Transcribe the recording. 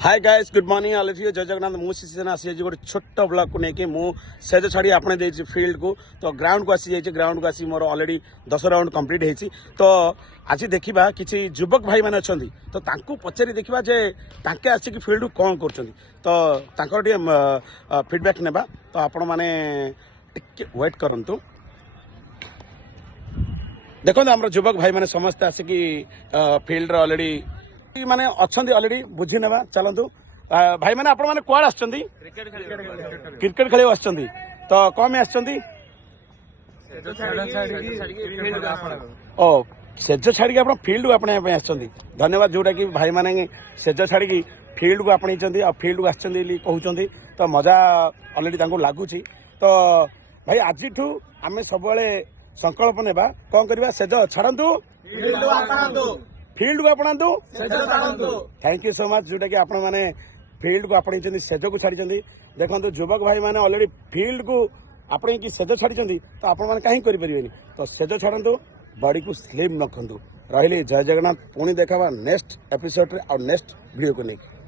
Hi guys good morning all of you जय जगन्नाथ मुझे आसी गोटे छोट ब्लॉक को लेकिन मुझे छाड़ी आपने देती फील्ड को तो ग्राउंड को आसी जाइए ग्राउंड को आसी मोर ऑलरेडी 10 राउंड कंप्लीट होती तो आज देखा किसी युवक भाई मैंने अच्छा तो तांकू पचारि देखा जे तांके आसिक फील्ड को कौन कर तो फीडबैक नेबा तो आपण मैंने वेट करंतु देखो आम युवक भाई मैंने समस्ते आसिक फील्ड ऑलरेडी माने अच्छा ऑलरेडी बुझी नेबा चलतु भाई मैंने आपण मैंने कुआड़ आछंती क्रिकेट खेल आछंती तो कौन में आछंती ओ सेज छाड़ी आप फील्ड को आपणे आछंती धन्यवाद जोटा कि भाई मैंने सेज छाड़ी फील्ड को आपणी और फील्ड को आछंती कहउछंती तो मजा ऑलरेडी लगुच तो भाई आज आम सब संकल्प नेबा कौन करबा सेज छाड़ंतु फील्ड को अपनातु थैंक यू सो मच जोटा कि आपण मैंने फील्ड को आपणी सेज को छाड़ी देखो युवक भाई मैंने ऑलरेडी फील्ड को आपणी की सेज छाड़ी तो आपण मैंने कहीं करें तो सेज छाड़ू बॉडी को स्लिम रखु रही जय जगन्नाथ पुणी देखा नेक्स्ट एपिसोड और नेक्स्ट वीडियो को लेकर।